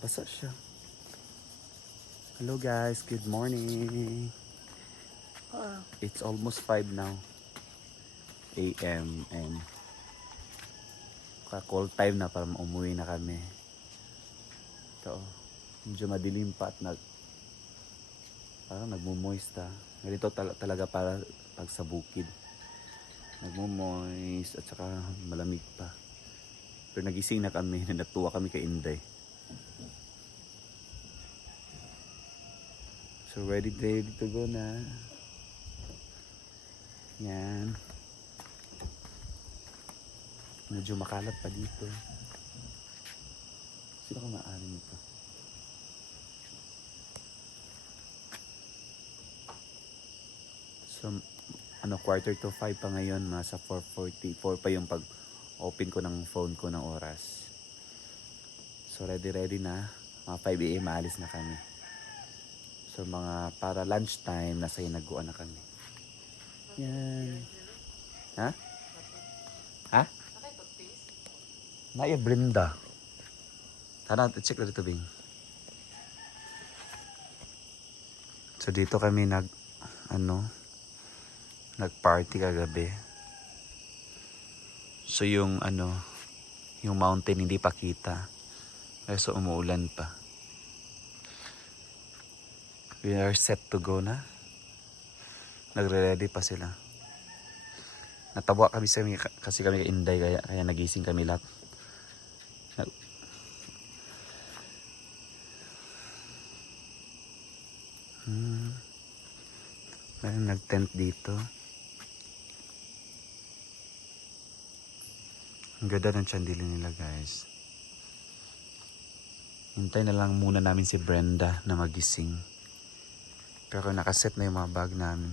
Basa siya. Hello guys, good morning. It's almost 5 now. AM and call time na para umuwi na kami. Ito, medyo madilim pa at parang nagmo-moist ha. Ganito talaga para pag sa bukid. Nagmo-moist at saka malamig pa. Pero nagising na kami, natuwa kami kay Inday. So ready to go na. Yan. Medyo makalat pa dito. Sino ka maaari nito? So, quarter to 5 pa ngayon. Nasa 4:44 pa yung pag-open ko ng phone ko ng oras. So, ready na. Mga 5 AM maalis na kami. So, mga para lunchtime, nasa hinaguan na kami. Yan. Ha? Ha? Naya Brenda. Tara, check na dito, Bing. So, dito kami nag-party kagabi. So, yung mountain hindi pa kita. So, umuulan pa. We are set to go na. Nagre-ready pa sila. Natawa kami kasi kami kay Inday kaya nagising kami lahat. Mayroon nag-tent dito. Ang ganda ng chandelier nila guys. Hintay na lang muna namin si Brenda na magising. Pero nakaset na yung mga bag namin.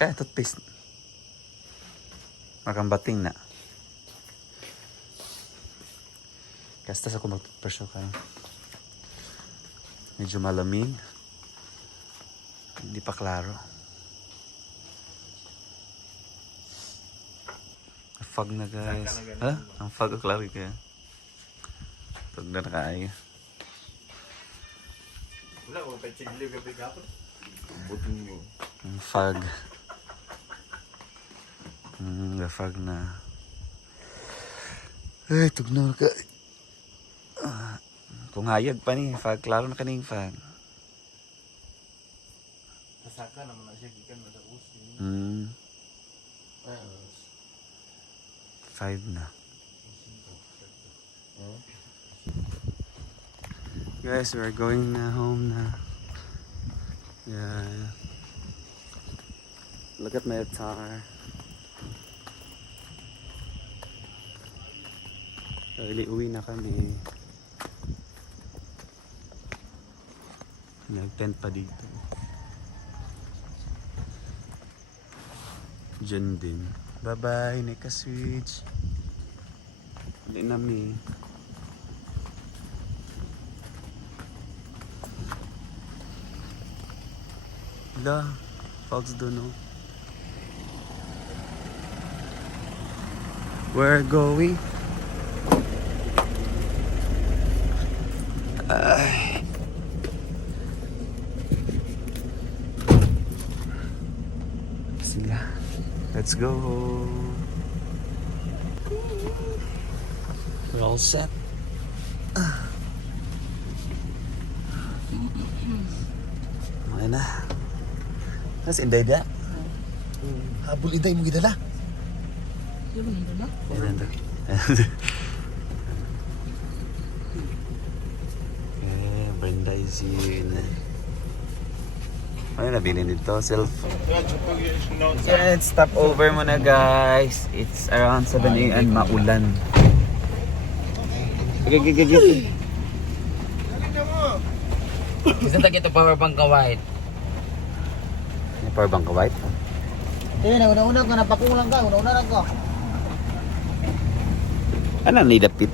Kaya toothpaste. Makambating na. Kasta sa kumagpapasyo ka. Medyo malamig. Hindi pa klaro. Fog na guys. Ha? Ang fog o klaro kaya. Fog na nakaayo. Wala, wala pa chigli gabi kapon. Butin mo. Ang fog. Fog na. Ay, tugnaw ka. Kung hayag pa ni fog, klaro na kaning fog. Kasaka naman na siya gikan na sa usin. 5 na. Guys, we're going na home na. Yeah. Look at my guitar. Early uwi na kami. Nag-tent pa dito. Diyan din. Bye-bye, neka-switch. Hindi nami. Hala, fogs doon no. We're going. Sila. Let's go. We're all set. Okay na. Nas Inday da. Habol iday mo gidala. Ano ba na? Brenda is here na. Ano nabili nito? Yeah, it's stop over muna guys. It's around 7 AM, maulan. Okay. Gusto na kita power bank ka white. May power bank ka white? Hindi na, una-una ka, napakulang ka, una-una lang ka. Ano ni dapit?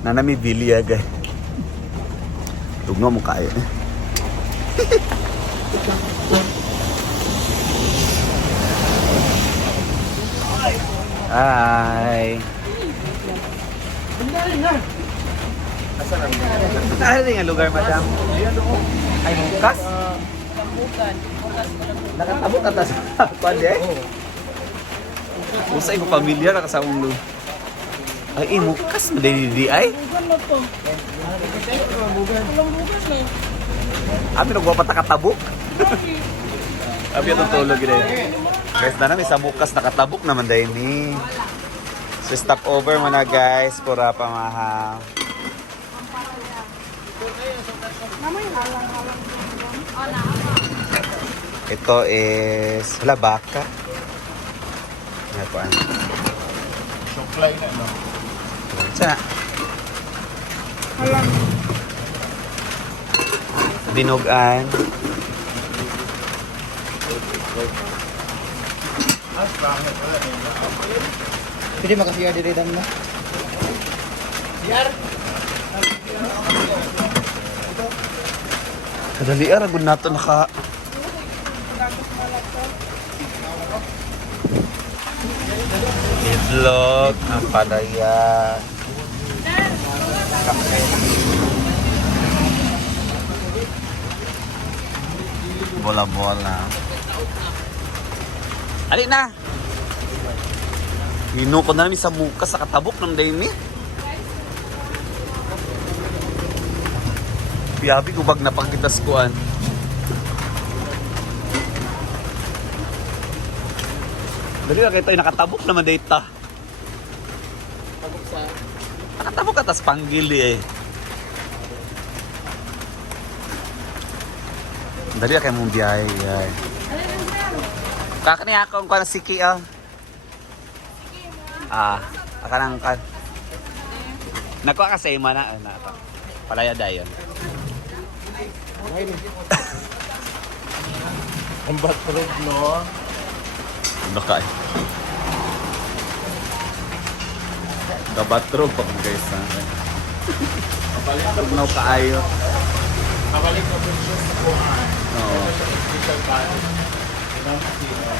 Nanami bilya guys. Tugno mo kayo. Bye! Ano rin ang lugar, madam? Ay, Mukas? Nakatabot na tas. Pwede? Usay ko pamilyar na kasama mo. Ay, Mukas mo din di ay? Abi nagwa pa nakatabok. Abi atong tulog gid. Guys, na namin sa Mukas nakatabok naman dahil ni. So stop over mo na guys, pura pamahaw. Ito is labaka. Ano po ano? Suklay na, no? Sana. Dinugan. Pwede makasiya diri dam na. Kadali aragod nato naka itlog ng palaya. Bola-bola. Ali na. Hino ko na namin sa Mukas sa katabok ng daymi. Piyabi ko bag napangkitas kuan. Dali na kayo tayo nakatabok naman data. Nakatabok atas panggil eh. Dali na kayo mong biyahe. Kakaniya akong kuan siki ah. Akanang kan. Nakuha ka sa ima na. Palaya dayon. Ang batrog, no? Ano ka eh? Kabatrog pa kung guys ha. Kabatrog na kaayo. Kabalik na po siya sa buwan. Oo. Hospital ba? Ilang sino?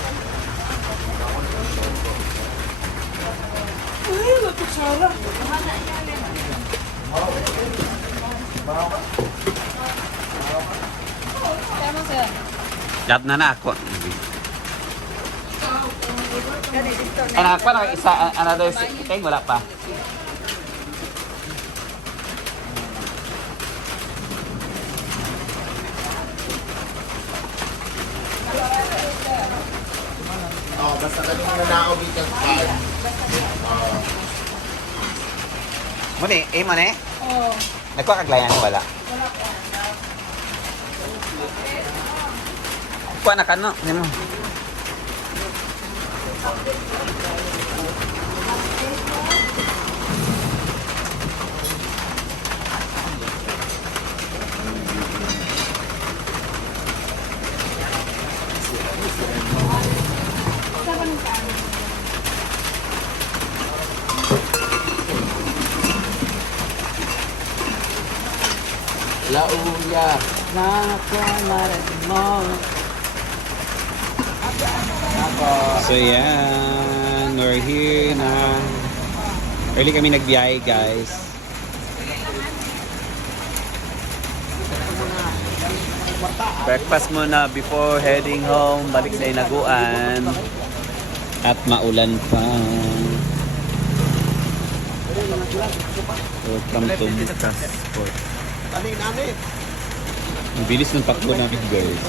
Lahat na ako. Anak pa na isa another thing wala pa. Oh, basta ganun na nakaubigan pa. Muni, mo ne? Oo. Nagkuha kaglayan wala. Kuha na ka no, nimo. Lauya. So yan, we're here na. Early kami nagbiyahe guys. Breakfast muna before heading home, balik sa Inaguan. At maulan pa. Welcome to Mukas Port. Ang bilis ng takbo namin guys.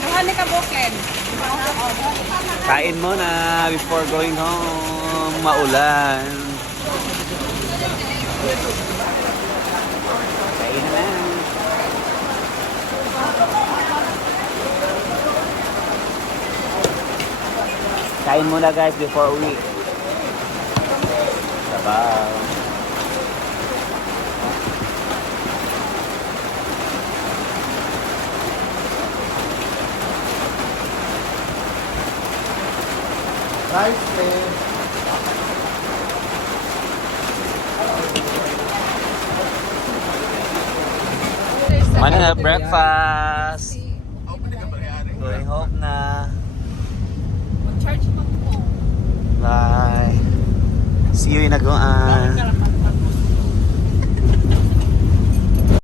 Buhani ka Boken. Kain muna before going home. Maulan. Kain na lang. Kain muna guys before uwi. Bye-bye. Rice plate. Mana na breakfast. Going home na. Mag-charge mo po. Bye. See you in Aguan.